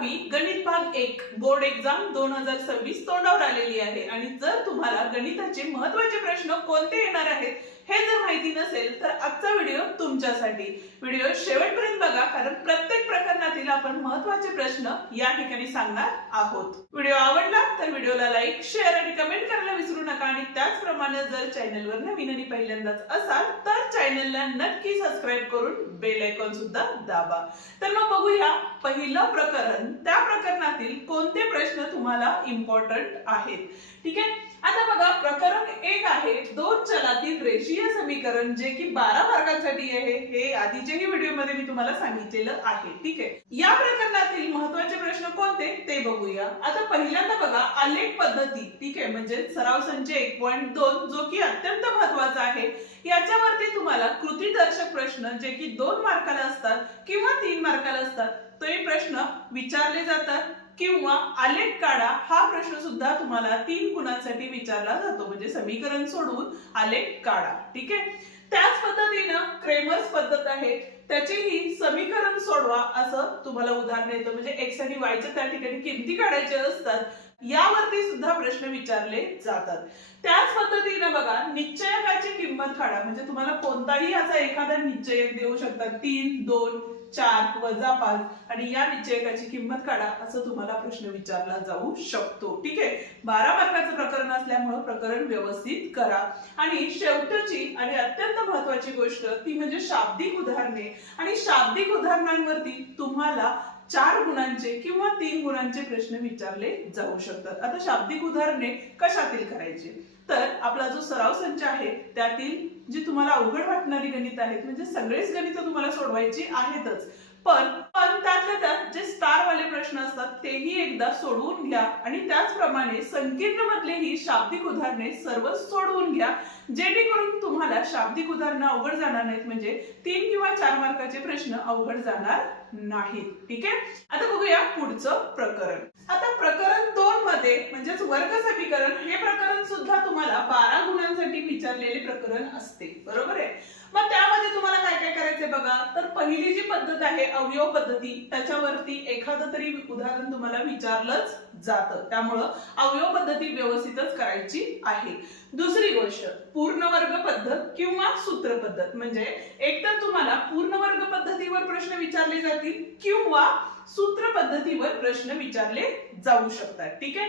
10वी गणित भाग 1 बोर्ड एक्झाम 2026 तोंडावर आलेली आहे आणि जर तुम्हाला गणिताचे महत्त्वाचे प्रश्न कोणते येणार आहेत हे जर माहिती नसेल तर आजचा व्हिडिओ तुमच्यासाठी। व्हिडिओ शेवटपर्यंत बघा कारण प्रत्येक प्रकरणातील आपण महत्त्वाचे प्रश्न या ठिकाणी सांगणार आहोत। व्हिडिओ आवडला तर व्हिडिओला लाईक, शेअर आणि कमेंट करायला विसरू नका आणि त्याचप्रमाणे जर चॅनलवर नवीन आणि पहिल्यांदाच असाल तर चॅनलला नक्की सबस्क्राइब करून बेल आयकॉन सुद्धा दाबा। तर मग बघूया पहिलं प्रकरण, त्या प्रकरणातील कोणते प्रश्न तुम्हाला इम्पॉर्टंट आहेत। ठीक आहे, आता बघा प्रकरण 1 आहे दोन चलातील रेषीय समीकरण जे की 12 मार्कांसाठी आहे। हे आधीच्याही व्हिडिओ मध्ये मी तुम्हाला सांगितलेलं आहे। ठीक आहे, या प्रकरणातील महत्त्वाचे प्रश्न कोणते ते बघूया। आता पहिल्यांदा बघा आलेख पद्धती। ठीक आहे, म्हणजे सराव संच 1.2 जो की अत्यंत महत्त्वाचा आहे। याच्यावरती तुम्हाला कृतीदर्शक प्रश्न जे की 2 मार्काला असतात किंवा 3 मार्काला असतात ते प्रश्न विचारले जातात किंवा आलेख काढा हा प्रश्न सुद्धा तुम्हाला 3 गुणांसाठी विचारला जातो, म्हणजे समीकरण सोडवून आलेख काढा। ठीक आहे, त्याच पद्धतीने क्रेमर्स पद्धत आहे, त्याचेही समीकरण सोडवा असं तुम्हाला उदाहरण येतं, म्हणजे x आणि y च्या त्या ठिकाणी किमती काढायच्या असतात, यावरती सुद्धा प्रश्न विचारले जातात। त्याच पद्धतीने बघा निश्चयकाची किंमत काढा, म्हणजे तुम्हाला कोणताही असा एखादा निश्चयक देऊ शकतात 3, 2, 4 वजा 5 आणि या निश्चयकाची किंमत काढा असं तुम्हाला प्रश्न विचारला जाऊ शकतो। ठीक आहे, 12 मार्काचं प्रकरण असल्यामुळे प्रकरण व्यवस्थित करा। आणि शेवटची आणि अत्यंत महत्त्वाची गोष्ट ती म्हणजे शाब्दिक उदाहरणे, आणि शाब्दिक उदाहरणांवरती तुम्हाला 4 गुणांचे किंवा 3 गुणांचे प्रश्न विचारले जाऊ शकतात। आता शाब्दिक उदाहरणे कशातील करायचे, तर आपला जो सराव संच आहे त्यातील जी तुम्हाला अवघड वाटणारी गणित आहेत, म्हणजे सगळेच गणित तुम्हाला सोडवायची आहेतच, पण त्यातल्या त्यात जे स्टार वाले प्रश्न असतात तेही एकदा सोडवून घ्या आणि त्याचप्रमाणे संकीर्ण मधलेही शाब्दिक उदाहरणे सर्व सोडवून घ्या, जेणेकरून तुम्हाला शाब्दिक उदाहरणे अवघड जाणार नाहीत, म्हणजे 3 किंवा 4 मार्काचे प्रश्न अवघड जाणार नाहीत। ठीक आहे, आता बघूया पुढचं प्रकरण। आता प्रकरण 2 मध्ये म्हणजेच वर्ग समीकरण हे प्रकरण सुद्धा तुम्हाला 12 गुणांसाठी विचारलेले प्रकरण असते, बरोबर आहे। मग त्यामध्ये तुम्हाला काय काय करायचंय बघा, तर पहिली जी पद्धत आहे अवयव पद्धती, त्याच्यावरती एखादं तरी उदाहरण तुम्हाला विचारलंच जातं, त्यामुळं अवयव पद्धती व्यवस्थितच करायची आहे। दुसरी गोष्ट पूर्ण वर्ग पद्धत किंवा सूत्र पद्धत, म्हणजे एकतर तुम्हाला पूर्ण वर्ग पद्धतीवर प्रश्न विचारले जातील किंवा सूत्र पद्धतीवर प्रश्न विचारले जाऊ शकतात। ठीक आहे,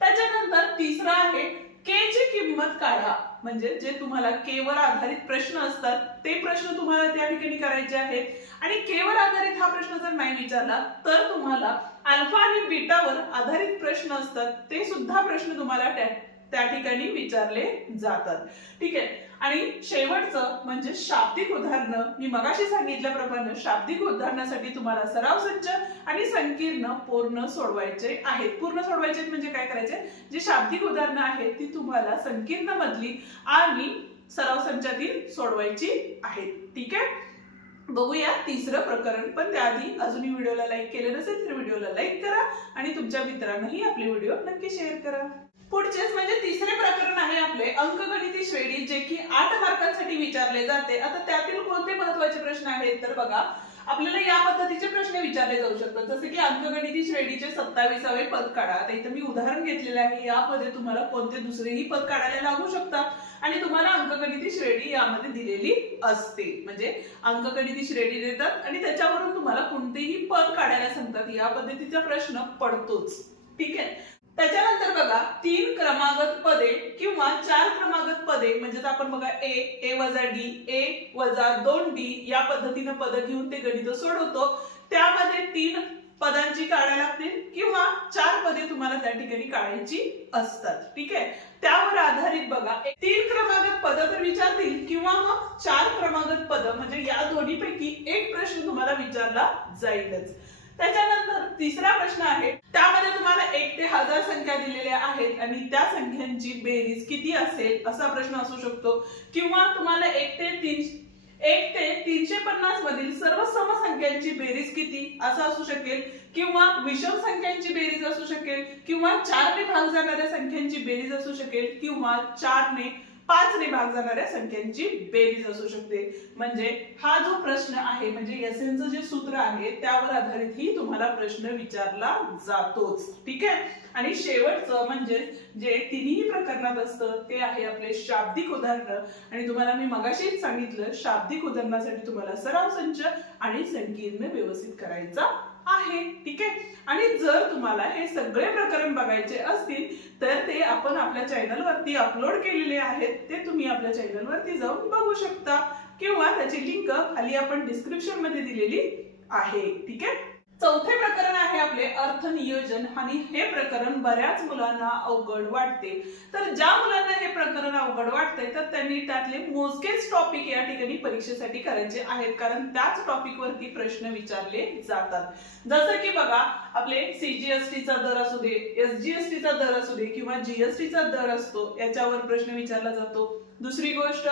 त्याच्यानंतर तिसरा आहे के ची किंमत काढा, म्हणजे जे तुम्हाला के वर आधारित प्रश्न असतात ते प्रश्न तुम्हाला त्या ठिकाणी करायचे आहेत, आणि के वर आधारित हा प्रश्न जर नाही विचारला तर तुम्हाला अल्फा आणि बीटावर आधारित प्रश्न असतात ते सुद्धा प्रश्न तुम्हाला त्या ठिकाणी विचारले जातात। ठीक आहे, आणि शेवटचं म्हणजे शाब्दिक उदाहरणं। मी मगाशी सांगितल्याप्रमाणे शाब्दिक उदाहरणासाठी तुम्हाला सराव संच आणि संकीर्ण पूर्ण सोडवायचे आहेत। पूर्ण सोडवायचे म्हणजे काय करायचे, जी शाब्दिक उदाहरणं आहेत ती तुम्हाला संकीर्ण मधली आणि सराव संचातील सोडवायची आहेत। ठीक आहे, बघूया तिसरं प्रकरण, पण त्याआधी अजूनही व्हिडिओला लाईक केले नसेल तर व्हिडिओला लाईक करा आणि तुमच्या मित्रांनाही आपले व्हिडिओ नक्की शेअर करा। पुढचेच म्हणजे तिसरे प्रकरण आहे आपले अंकगणिती श्रेणी, जे की 8 मार्कांसाठी विचारले जाते। आता त्यातील कोणते महत्त्वाचे प्रश्न आहेत तर बघा आपल्याला या पद्धतीचे प्रश्न विचारले जाऊ शकतात, जसे की अंकगणिती श्रेणीचे 27वे पद काढा। आता इथे मी उदाहरण घेतलेले आहे, यामध्ये तुम्हाला कोणते दुसरेही पद काढायला लागू शकतात आणि तुम्हाला अंकगणिती श्रेणी यामध्ये दिलेली असते, म्हणजे अंकगणिती श्रेणी देतात आणि त्याच्यावरून तुम्हाला कोणतेही पद काढायला सांगतात, या पद्धतीचा प्रश्न पडतोच। ठीक आहे, त्याच्यानंतर बघा 3 क्रमागत पदे किंवा 4 क्रमागत पदे, म्हणजे आपण बघा a वजा d, a वजा 2d या पद्धतीने पद घेऊन ते गणित सोडवतो, त्यामध्ये 3 पदांची काढायला लागतील किंवा 4 पदे तुम्हाला त्या ठिकाणी काढायची असतात। ठीक आहे, त्यावर आधारित बघा 3 क्रमागत पद तर विचारतील किंवा मग 4 क्रमागत पद, म्हणजे या दोन्हीपैकी एक प्रश्न तुम्हाला विचारला जाईलच। त्याच्यानंतर तिसरा प्रश्न आहे, त्यामध्ये तुम्हाला 1 ते 1000 संख्या दिलेल्या आहेत आणि त्या संख्यांची बेरीज किती असेल असा प्रश्न असू शकतो, किंवा तुम्हाला 1 ते 350 मधील सर्व समसंख्यांची बेरीज किती असं असू शकेल, किंवा विषम संख्यांची बेरीज असू शकेल, किंवा 4 ने भाग जाणाऱ्या संख्यांची बेरीज असू शकेल, किंवा 4 ने 5 ने भाग जाणाऱ्या संख्यांची बेरीज असू शकते. म्हणजे हा जो प्रश्न आहे म्हणजे एसएनचं जे सूत्र आहे त्यावर आधारित ही तुम्हाला प्रश्न विचारला जातोच. ठीक आहे. आणि शेवटचं म्हणजे जे तिन्ही प्रकरणात असतं ते आहे आपले शाब्दिक उदाहरण. आणि तुम्हाला मी मगाशीच सांगितलं शाब्दिक उदाहरणासाठी तुम्हाला सराव संच आणि संकीर्ण व्यवस्थित करायचा आहे. ठीक आहे. आणि जर तुम्हाला हे सगळे प्रकरण बघायचे असतील तर ते आपण आपल्या चॅनल वरती अपलोड केलेले आहेत. ते तुम्ही आपल्या चॅनल वरती जाऊन बघू शकता किंवा त्याची लिंक खाली आपण डिस्क्रिप्शन मध्ये दिलेली आहे. ठीक आहे. चौथे प्रकरण आहे आपले अर्थ नियोजन. आणि हे प्रकरण बऱ्याच मुलांना अवघड वाटते. तर ज्या मुलांना हे प्रकरण अवघड वाटते तर त्यांनी त्यातले मोजकेच टॉपिक या ठिकाणी परीक्षेसाठी करायचे आहेत. कारण त्याच टॉपिक वरती प्रश्न विचारले जातात. जसं की बघा आपले सीजीएसटीचा दर असू दे, एसजीएसटीचा दर असू दे किंवा जीएसटीचा दर असतो याच्यावर प्रश्न विचारला जातो. दुसरी गोष्ट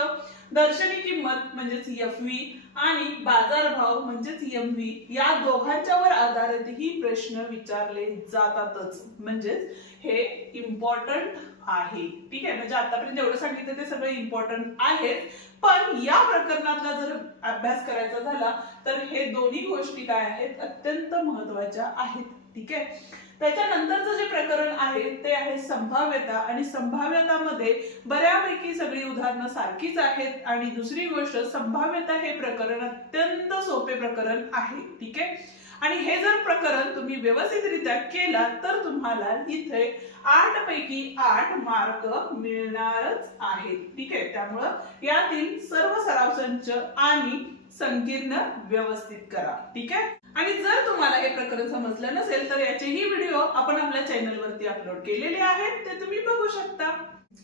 दर्शनी किंमत म्हणजेच एफव्ही आणि बाजारभाव म्हणजेच एमव्ही या दोघांच्यावर आधारित ही प्रश्न विचारले जातातच. म्हणजेच हे इम्पॉर्टंट आहे. ठीक आहे. म्हणजे आतापर्यंत जेवढं सांगितलं ते सगळं इम्पॉर्टंट आहे. पण या प्रकरणातला जर अभ्यास करायचा झाला तर हे दोन्ही गोष्टी काय आहेत अत्यंत महत्त्वाच्या आहेत. ठीक आहे. त्याच्यानंतरचं जे प्रकरण आहे ते आहे संभाव्यता. आणि संभाव्यतामध्ये बऱ्यापैकी सगळी उदाहरणं सारखीच आहेत. आणि दुसरी गोष्ट संभाव्यता हे प्रकरण अत्यंत सोपे प्रकरण आहे. ठीक आहे. आणि हे जर प्रकरण तुम्ही व्यवस्थितरित्या केला तर तुम्हाला इथे 8 पैकी 8 मार्क मिळणारच आहेत. ठीक आहे. त्यामुळं यातील सर्व सराव संच आणि संकीर्ण व्यवस्थित करा. ठीक आहे. आणि जर तुम्हाला हे प्रकरण समजलं नसेल तर याचेही व्हिडिओ आपण आपल्या चॅनल वरती अपलोड केलेले आहेत. ते तुम्ही बघू शकता.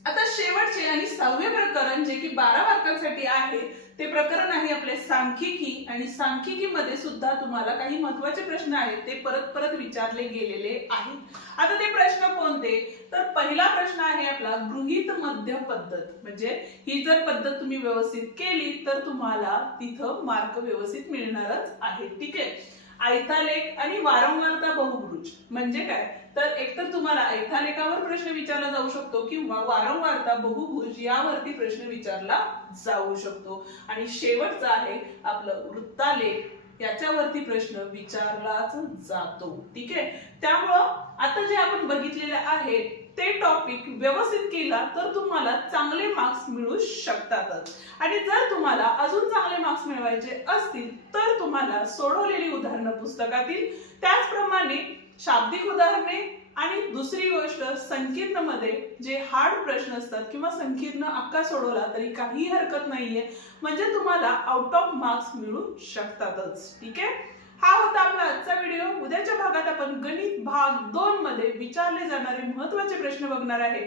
आता शेवटचे आणि 6वे प्रकरण जे की 12 मार्कांसाठी आहे ते प्रकरण आहे आपले सांख्यिकी. आणि सांख्यिकी मध्ये सुद्धा तुम्हाला काही महत्त्वाचे प्रश्न आहेत ते परत परत विचारले गेलेले आहेत. आता ते प्रश्न कोणते तर पहिला प्रश्न आहे आपला गृहीत मध्य पद्धत. म्हणजे ही जर पद्धत तुम्ही व्यवस्थित केली तर तुम्हाला तिथं मार्क व्यवस्थित मिळणारच आहे. ठीक आहे. आयतालेख आणि वारंवारता बहुभुज म्हणजे काय तर एकतर तुम्हाला आयतालेखावर प्रश्न विचारला जाऊ शकतो किंवा वारंवारता बहुभुज यावरती प्रश्न विचारला जाऊ शकतो. आणि शेवटचा आहे आपलं वृत्तालेख याच्यावरती प्रश्न विचारलाच जातो. ठीक आहे. त्यामुळं आता जे आपण बघितलेले आहे ते टॉपिक व्यवस्थित केला तर तुम्हाला चांगले मार्क्स मिळू शकतातच. आणि जर तुम्हाला अजून चांगले मार्क्स मिळवायचे असतील तर तुम्हाला सोडवलेली उदाहरणं पुस्तकातील त्याचप्रमाणे शाब्दिक उदाहरणे आणि दुसरी गोष्ट संकीर्ण मध्ये जे हार्ड प्रश्न असतात किंवा संकीर्ण अक्का सोडवला तरी काही हरकत नाहीये. म्हणजे तुम्हाला आउट ऑफ मार्क्स मिळू शकतातच. ठीक आहे. हा होता आपला आजचा व्हिडिओ. उद्याच्या भागात आपण गणित भाग 2 मध्ये विचारले जाणारे महत्त्वाचे प्रश्न बघणार आहे.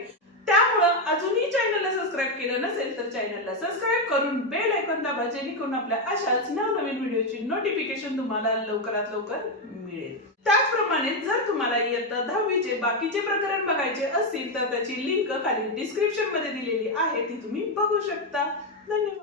त्यामुळं अजूनही चॅनलला सबस्क्राईब केलं नसेल तर चॅनलला सबस्क्राईब करून बेल आयकॉन दाबा जेणेकरून आपल्या अशाच नवनवीन व्हिडिओची नोटिफिकेशन तुम्हाला लवकरात लवकर मिळेल. त्याचप्रमाणे जर तुम्हाला इयत्ता 10वीचे बाकीचे प्रकरण बघायचे असतील तर त्याची लिंक खाली डिस्क्रिप्शन मध्ये दिलेली आहे ती तुम्ही बघू शकता. धन्यवाद.